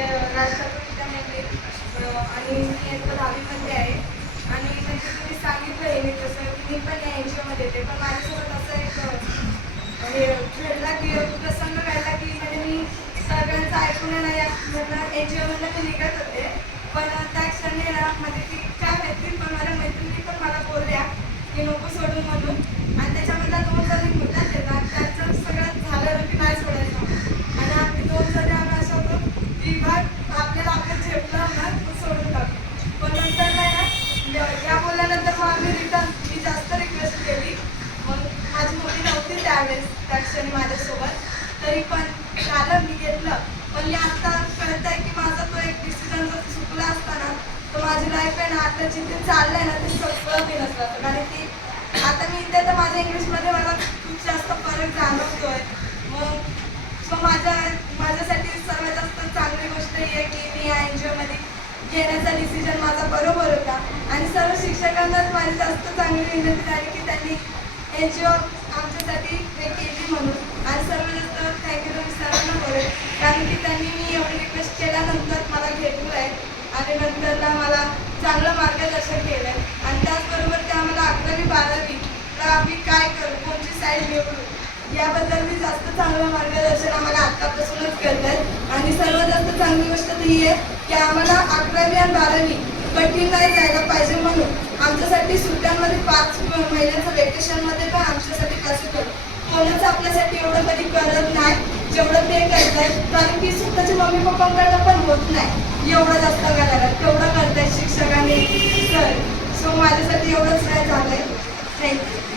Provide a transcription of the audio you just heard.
राष्ट्रातून विद्या मंदिर आणि मी आता 10वीमध्ये आहे. आणि म्हणजे तुम्ही सांगितलं हे मी तसं की मी पण या NGOमध्ये येते, पण माझ्यासोबत असं एक घडला की प्रसंग घडला की म्हणजे मी सगळ्यांचं ऐकून नाही NGOमधनं मी निघत होते. पण त्या क्षणी ना म्हणजे ती काय माहिती पण माझ्या मैत्रिणी पण मला बोलल्या की नको सोडून म्हणून. आणि त्याच्यामधल्या 2 जणी होत्या ना त्यांचं सगळं झालं की नाही सोडायचं म्हणून. आणि आम्ही 2 जणी आम्ही असं होतो की बघ आपल्याला आपलं झेपलं ना तो सोडून टाकू. पण नंतर नाही ना या बोलल्यानंतर मग आम्ही रिटर्न मी जास्त रिक्वेस्ट केली. मग माझी मुलगी नव्हती त्यावेळेस त्या क्षणी माझ्यासोबत, तरी पण झालं मी घेतलं. पण मी आता कळत आहे की माझा तो एक डिसिजन जर चुकला असताना तर माझी लाईफ आहे ना आता जिथे चाललंय ना ते सगळं मी नसतं. कारण की आता मी इथे तर माझ्या इंग्लिशमध्ये मला खूप जास्त फरक जाणवतोय. मग सो माझ्यासाठी सर्वात जास्त चांगली गोष्ट ही आहे की मी या NGOमध्ये घेण्याचा डिसिजन माझा बरोबर होता. आणि सर्व शिक्षकांनाच माझी जास्त चांगली विनंती झाली की त्यांनी NGO आमच्यासाठी हे केली म्हणून. आणि सर्व जास्त थँक्यू तुम्ही सर्वांना बोलेल, कारण की त्यांनी मी एवढी रिक्वेस्ट केल्यानंतर मला घेतलं आहे आणि नंतरला मला चांगलं मार्गदर्शन केलं आहे. आणि त्याचबरोबर ते आम्हाला 11वी 12वीला आम्ही काय करू, कोणती साईड निवडू याबद्दल मी जास्त चांगलं मार्गदर्शन आम्हाला आत्तापासूनच करत आहेत. आणि सर्वात जास्त चांगली गोष्ट तर ही आहे की आम्हाला 11वी आणि 12वी कठीण नाही जायला पाहिजे म्हणून आमच्यासाठी सुट्ट्यांमध्ये 5 महिन्याचं वेकेशनमध्ये पण आमच्यासाठी कसं करू कोणाचं आपल्यासाठी एवढं कधी करत नाही जेवढं ते करत आहेत. कारण की स्वतःच्या मम्मी पप्पांकडनं पण होत नाही एवढं जास्त करायला, तेवढं करतायत शिक्षकांनी सर. सो माझ्यासाठी एवढंच काय झालं आहे. थँक्यू.